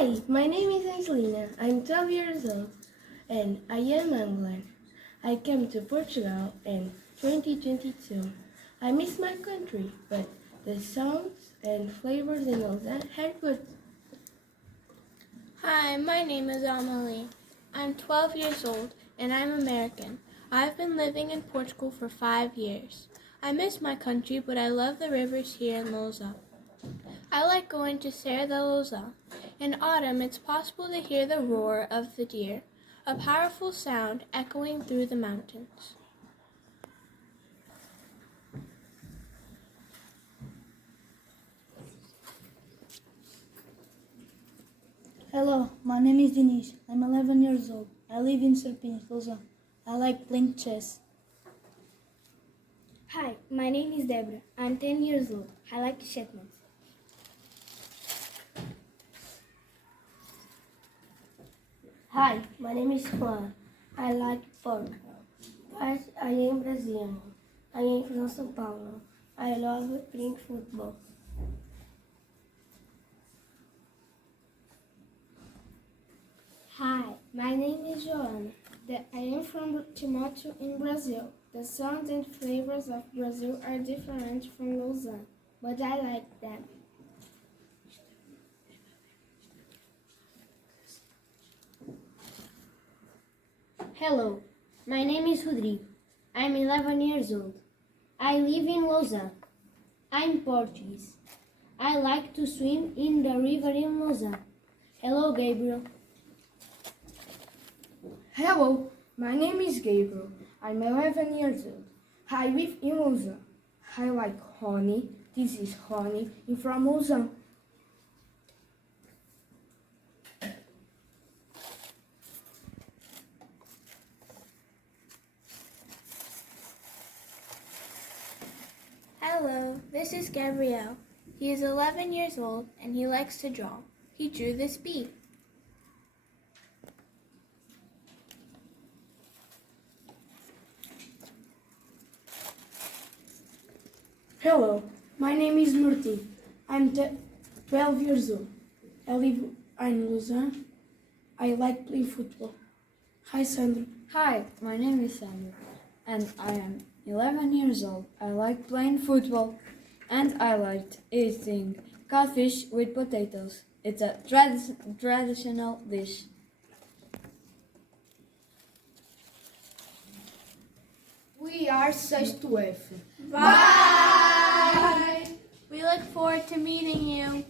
Hi, my name is Angelina. I'm 12 years old and I am Angolan. I came to Portugal in 2022. I miss my country, but the sounds and flavors in LOUSÁ are good. Hi, my name is Amelie. I'm 12 years old and I'm American. I've been living in Portugal for 5 years. I miss my country, but I love the rivers here in LOUSÁ. I like going to Serra da LOUSÁ. In autumn, it's possible to hear the roar of the deer, a powerful sound echoing through the mountains. Hello, my name is Denise. I'm 11 years old. I live in Serpins, LOUSÁ. I like playing chess. Hi, my name is Deborah. I'm 10 years old. I like Shetlands. Hi, my name is Juan. I like Portugal, but I am Brazilian. I am from São Paulo. I love playing football. Hi, my name is Joana. I am from Timóteo in Brazil. The sounds and flavors of Brazil are different from LOUSÁ, but I like them. Hello, my name is Rodrigo. I'm 11 years old. I live in LOUSÁ. I'm Portuguese. I like to swim in the river in LOUSÁ. Hello, Gabriel. Hello, my name is Gabriel. I'm 11 years old. I live in LOUSÁ. I like honey. This is honey from LOUSÁ. Hello, this is Gabriel. He is 11 years old and he likes to draw. He drew this bee. Hello, my name is Murti. I'm 12 years old. I live in LOUSÁ. I like playing football. Hi, Sandro. Hi, my name is Sandro, and I am 11 years old. I like playing football, and I like eating codfish with potatoes. It's a traditional dish. We are 6º F. Bye! We look forward to meeting you.